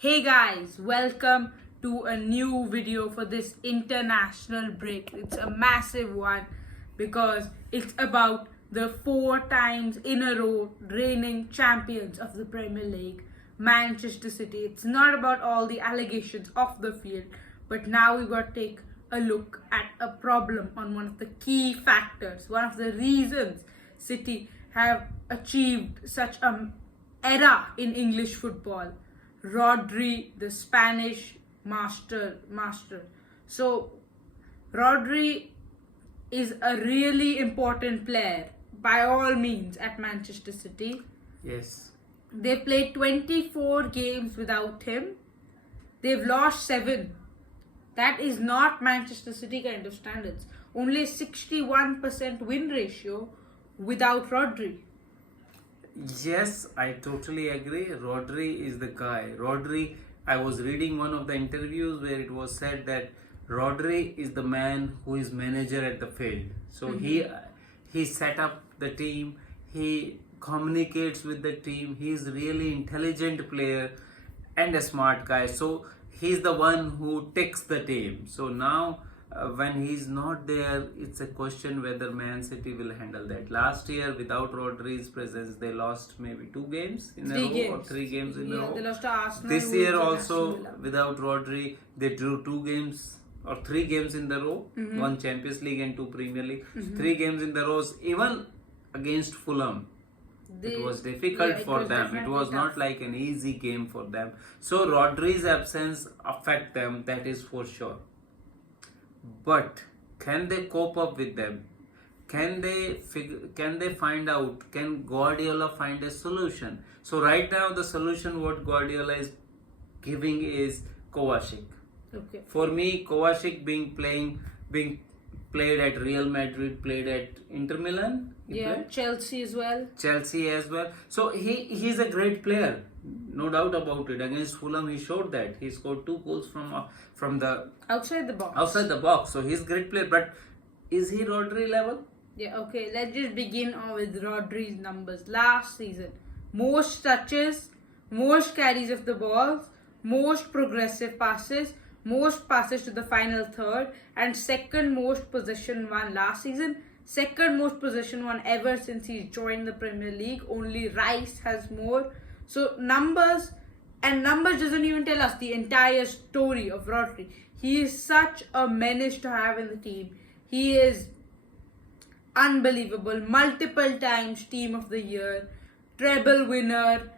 Hey guys, welcome to a new video for this international break. It's a massive one because it's about the 4 times in a row reigning champions of the Premier League, Manchester City. It's not about all the allegations off the field, but now we've got to take a look at a problem on one of the key factors, one of the reasons City have achieved such an era in English football. Rodri, the Spanish master. So Rodri is a really important player by all means at Manchester City. Yes. They've played 24 games without him. They've lost 7. That is not Manchester City kind of standards. Only a 61% win ratio without Rodri. Yes, I totally agree. Rodri is the guy. Rodri, I was reading one of the interviews where it was said that Rodri is the man who is manager at the field. So he set up the team. He communicates with the team. He is really intelligent player and a smart guy. So he's the one who takes the team. So now when he's not there, it's a question whether Man City will handle that. Last year, without Rodri's presence, they lost maybe 2 games in a row or 3 games in a row. They lost to Arsenal. This year also, without Rodri, they drew 2 games or 3 games in the row. 1 Champions League and 2 Premier League. 3 games in the row, even against Fulham. It was difficult for them. It was not like an easy game for them. So Rodri's absence affect them, that is for sure. But can they cope up with them? Can they find out? Can Guardiola find a solution? So right now the solution what Guardiola is giving is Kovacic. Okay. For me, Kovacic being played at Real Madrid, played at Inter Milan. Chelsea as well. Chelsea as well. So he's a great player, no doubt about it. Against Fulham, he showed that he scored 2 goals from the Outside the box. outside the box. So he's a great player. But is he Rodri level? Yeah, okay. Let's just begin with Rodri's numbers. Last season, most touches, most carries of the balls, most progressive passes, most passes to the final third, and second most possession won last season. Second most possession won ever since he's joined the Premier League. Only Rice has more. So numbers doesn't even tell us the entire story of Rodri. He is such a menace to have in the team. He is unbelievable. Multiple times Team of the Year, treble winner,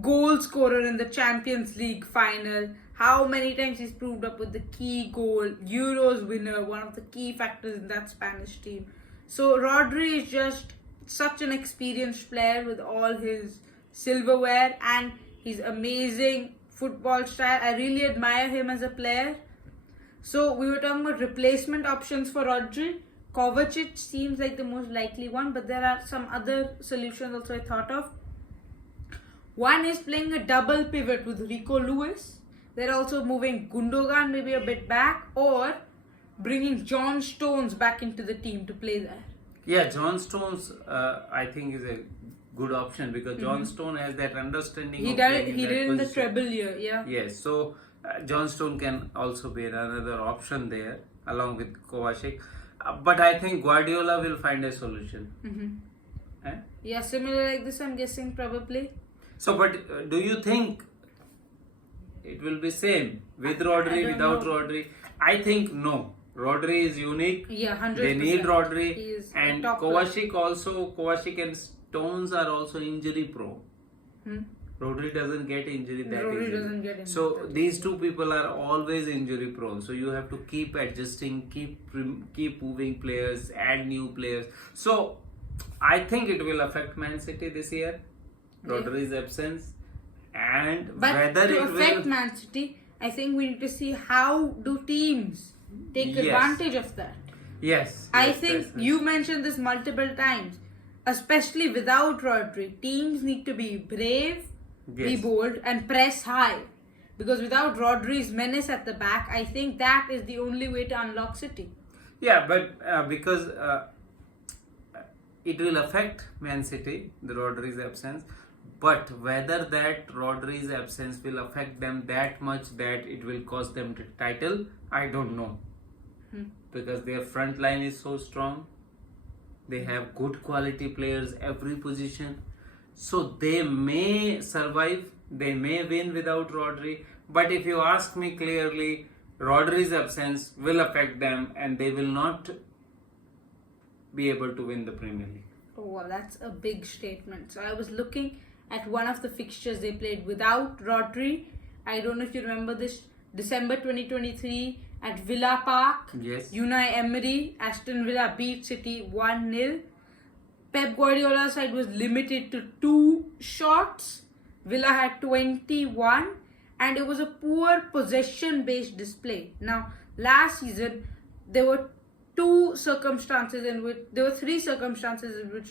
goal scorer in the Champions League final. How many times he's proved up with the key goal, Euros winner, one of the key factors in that Spanish team. So Rodri is just such an experienced player with all his silverware and his amazing football style. I really admire him as a player. So we were talking about replacement options for Rodri. Kovacic seems like the most likely one, but there are some other solutions also I thought of. One is playing a double pivot with Rico Lewis. They're also moving Gundogan maybe a bit back, or bringing John Stones back into the team to play there. Yeah, John Stones I think is a good option because John Stone has that understanding. He did it in the treble year, yeah. Yes, so John Stone can also be another option there along with Kovacic. But I think Guardiola will find a solution. Yeah, similar like this I'm guessing probably. So, but do you think it will be same with Rodri, without Rodri? I think no. Rodri is unique. Yeah, 100%. They need Rodri. He is And Kovacic and Stones are also injury prone. Rodri doesn't get injury that easily. So these 2 people are always injury prone. So you have to keep adjusting, keep moving players, add new players. So I think it will affect Man City this year. Rodri's absence. And but whether to it affect will... Man City, I think we need to see how do teams take advantage of that. Yes. I think you mentioned this multiple times. Especially without Rodri, teams need to be brave, be bold, and press high. Because without Rodri's menace at the back, I think that is the only way to unlock City. Yeah, but because it will affect Man City, the Rodri's absence. But whether that Rodri's absence will affect them that much that it will cost them the title, I don't know. Because their front line is so strong. They have good quality players every position. So they may survive, they may win without Rodri. But if you ask me clearly, Rodri's absence will affect them and they will not be able to win the Premier League. Oh, well, that's a big statement. So I was looking at one of the fixtures they played without Rodri. I don't know if you remember this. December 2023 at Villa Park. Yes. Unai Emery, Aston Villa beat City 1-0. Pep Guardiola's side was limited to 2 shots. Villa had 21. And it was a poor possession-based display. Now, last season, there were 3 circumstances in which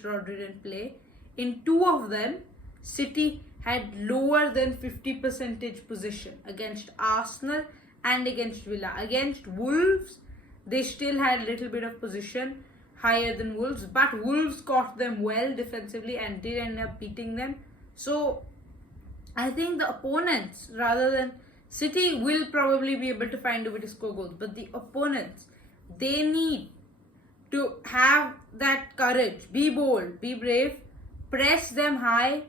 Rodri didn't play. In 2 of them, City had lower than 50% possession against Arsenal and against Villa. Against Wolves, they still had a little bit of possession higher than Wolves, but Wolves caught them well defensively and did end up beating them. So I think the opponents, rather than City, will probably be able to find a way to score goals, but the opponents, they need to have that courage, be bold, be brave, press them high,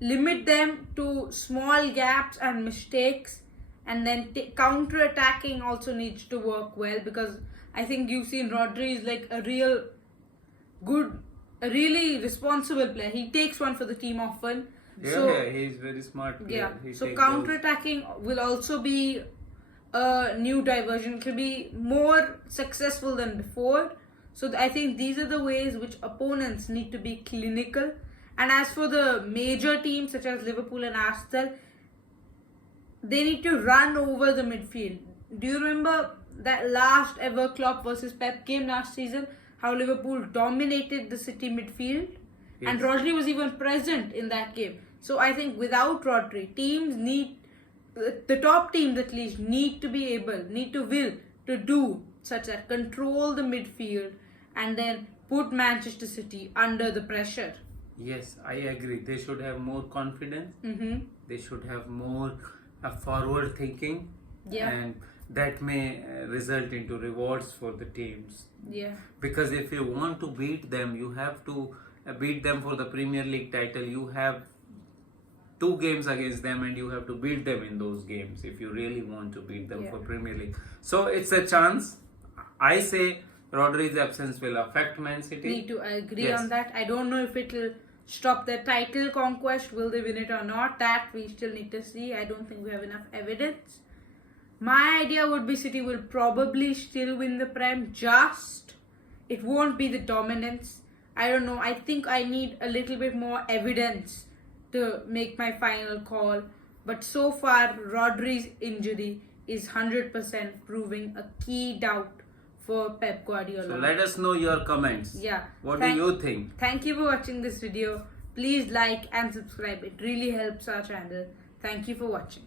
limit them to small gaps and mistakes, and then counter-attacking also needs to work well, because I think you've seen Rodri is like a really responsible player. He takes one for the team often. Yeah, he's very smart player. Yeah, so counter-attacking will also be a new diversion. It will be more successful than before. So I think these are the ways which opponents need to be clinical. And as for the major teams such as Liverpool and Arsenal, they need to run over the midfield. Do you remember that last ever Klopp versus Pep game last season? How Liverpool dominated the City midfield? Yes. And Rodri was even present in that game. So I think without Rodri, the top teams at least, need to will to do such that control the midfield and then put Manchester City under the pressure. Yes, I agree. They should have more confidence. They should have more forward thinking. Yeah. And that may result into rewards for the teams. Yeah. Because if you want to beat them, you have to beat them for the Premier League title. You have 2 games against them and you have to beat them in those games if you really want to beat them for Premier League. So it's a chance. I say Rodri's absence will affect Man City. Need to agree on that. I don't know if it will stop their title conquest. Will they win it or not? That we still need to see. I don't think we have enough evidence. My idea would be City will probably still win the Prem. It won't be the dominance. I don't know. I think I need a little bit more evidence to make my final call. But so far, Rodri's injury is 100% proving a key doubt for Pep Guardiola. So let us know your comments. Yeah. What do you think? Thank you for watching this video. Please like and subscribe. It really helps our channel. Thank you for watching.